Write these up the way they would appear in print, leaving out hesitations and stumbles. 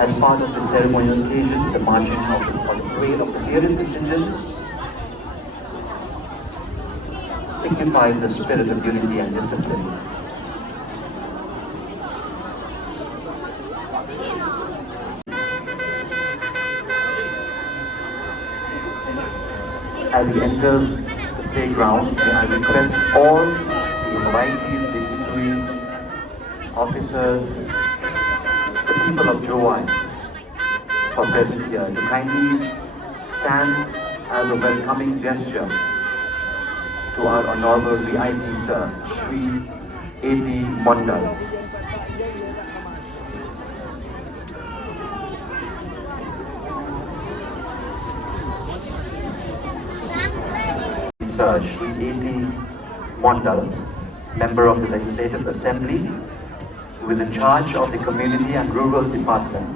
As part of the ceremonial occasion, the marching of the parade of the various contingents signifies the spirit of unity and discipline. As he enters the playground, may I request all the invitees, dignitaries, officers, the people of Jowai for present here to kindly stand as a welcoming gesture to our honorable VIP sir, Shri A.T. Mondal. Sir Shri A.T. Mondal, member of the Legislative Assembly, who is in charge of the Community and Rural Department,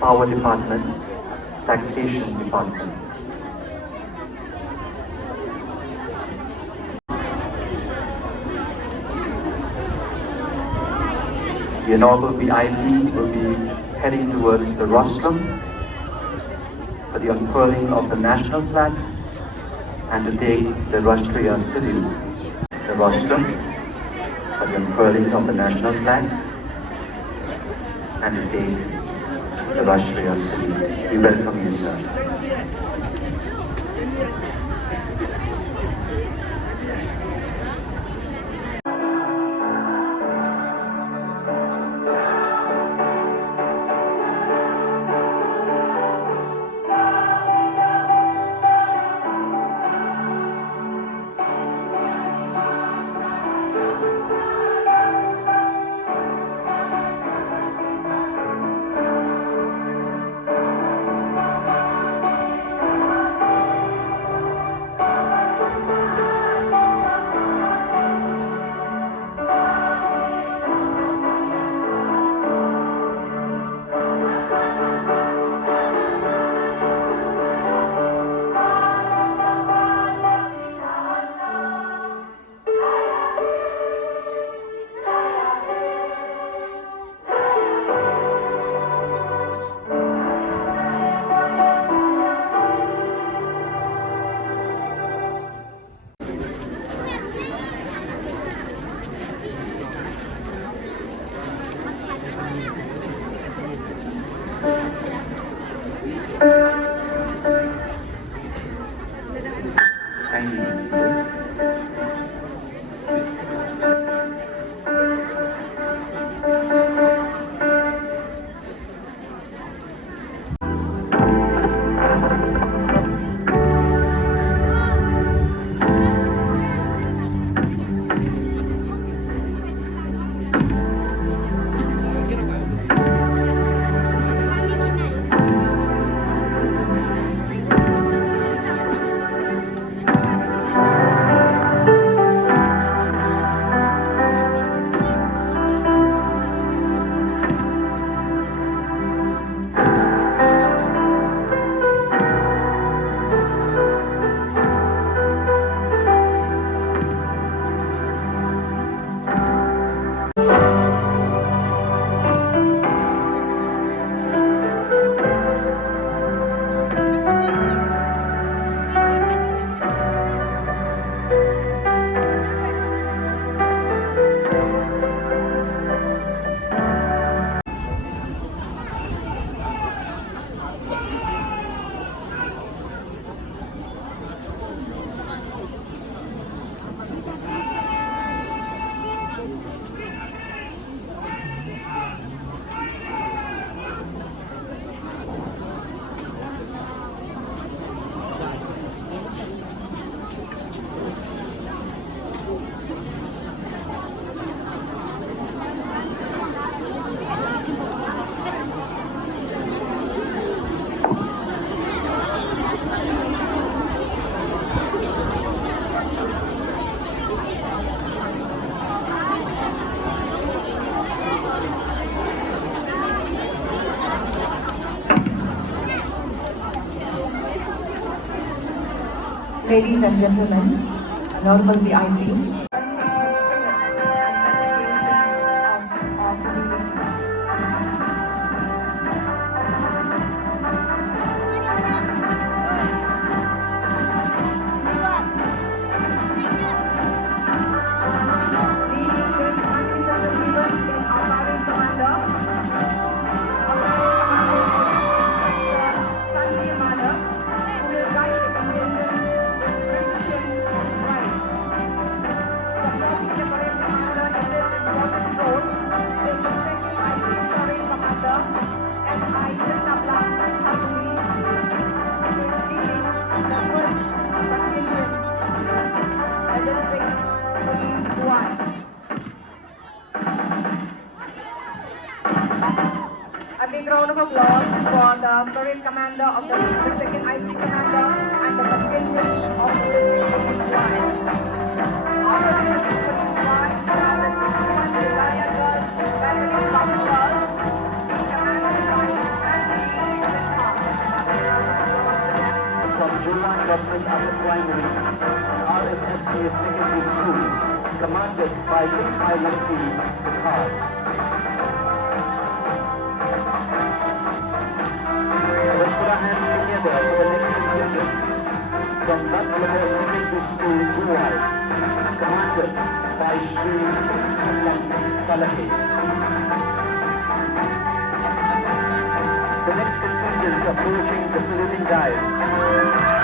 Power Department, Taxation Department. The Honorable VIP will be heading towards the rostrum for the unfurling of the national flag and to take the Rashtriya salute. The rostrum for the unfurling of the national flag and to take the Rashtriya salute. We welcome you, sir. Ladies and gentlemen, honorable VIP, big round of applause for the parade commander of the 2nd IC commander and the contingent of the 2nd flight. After the 2nd flight, we have the 61 Hidayah girls, Beverly Club girls, commanded by Randy Sinha. From Juwan Government Upper Primary, RFSCA Secondary School, commanded by Excellency Bihar. Let's put our hands together for the next contingent from Butler Secondary School, Juwan, commanded by Shri Ismail Salahi. The next contingent approaching the saluting dais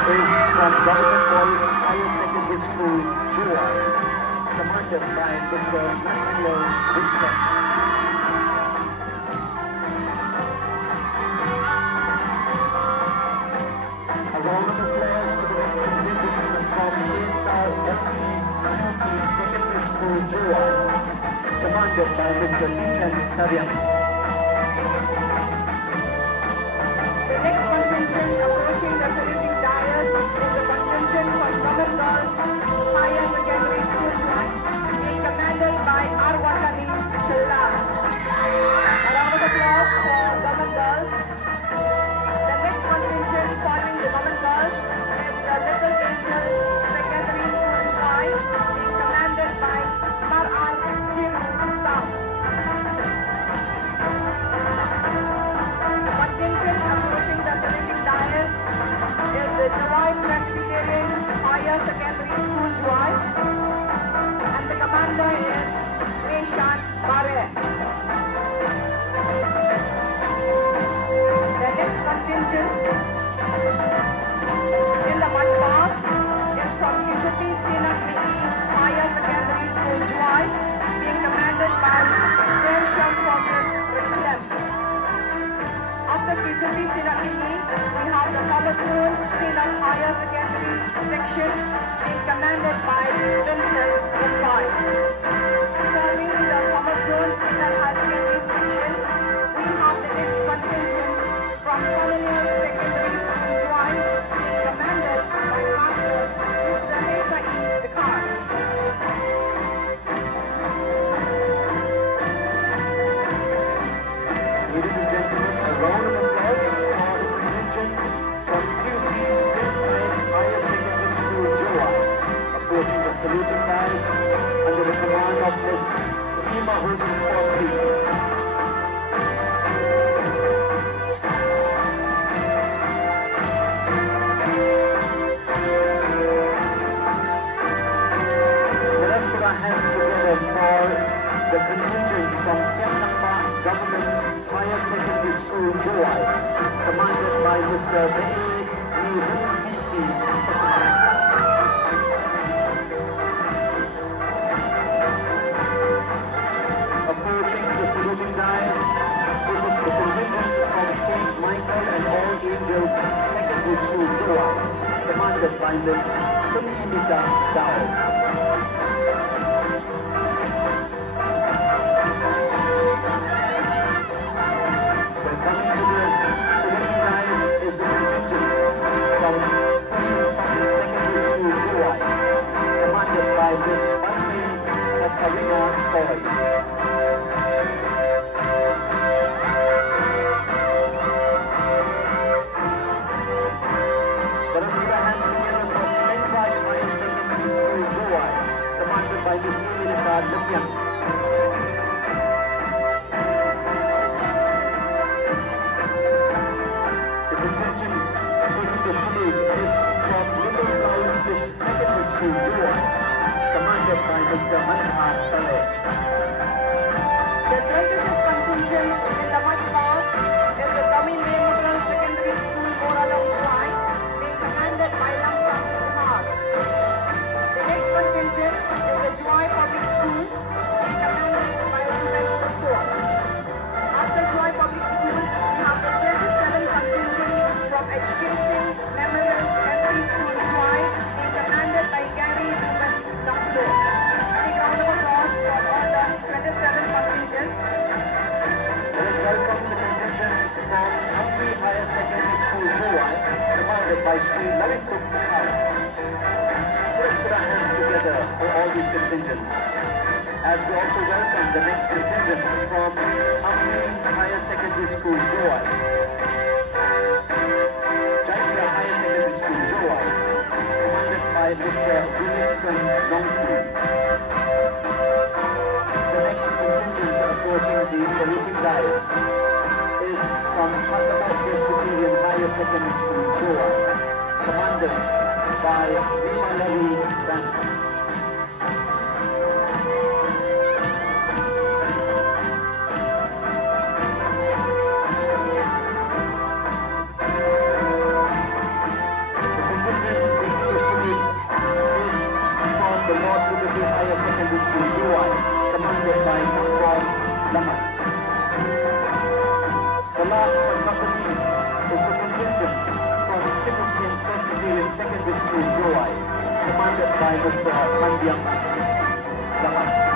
is from Government Boys Higher Secondary School, Juwan, commanded by Mr. Matthew Victor. A round of applause for the next contingent from KSRFP Secondary School, Juwan, commanded by Mr. Ethan Karyam. The next contingent approaching the saluting dais is the contingent for Government Girls Higher Secondary School, being commanded by Arwatani Chillar. A round of applause for Government Girls. The next contingent following the Government Girls is the Little Angel Secondary School, being commanded by Mar'al Kim Sam. The contingent approaching the saluting dais is the Juwai Presbyterian Higher Secondary School, Juwai, and the commander is Reshan Bare. The next contingent in the mud pass is from Kijuti Sinat Higher Secondary School, Juwai, being commanded by Station Fortress Richland. After Kijuti Sinat we have the Thomaston Sinat Higher Secondary Section being commanded by Vincent Mumbai. Serving the Thomaston Sinat Higher Secondary Section, we have the next contingent from Colonial Secondary School, Juwai, being commanded by Master Mr. Heza E. Vikas. Ladies and gentlemen, a round of applause for the contingent from QC Higher Secondary School, Juwan, approaching the saluting dais under the command of Ms. Hima Hudin Potri. Let us put our hands together for the contingent from Kiamnamba Government Higher Secondary School, Juwan, commanded by Mr. Benedict Nihunviki. Approaching the saluting dais is the contingent from St. Michael and All Angels Secondary School, Juwan, commanded by Ms. Kunimita Dao. Coming to the saluting dais is the contingent from Queen's Public Secondary School, Juwan, commanded by Ms. Bunny Katarina Toy. Let us put our hands together for St. Higher Secondary School, Juwan, by Sri Larisuk Kaur. Let's put our hands together for all these contingents. As we also welcome the next contingent from Amri Higher Secondary School, Goa. Chaitra Higher Secondary School, Goa, commanded by Mr. Williamson Nongku. The next contingent approaching the saluting dais is from Hattabasya Civilian Higher Secondary School, Goa, commanded by Vimalavi Banka. The North Liberty Higher Secondary School, Goa, commanded by Mangkor Lamat. The last but not the least is a contingent from Timusin Presbyterian Secondary School, Goa, commanded by Mr. Mandyam Lamat.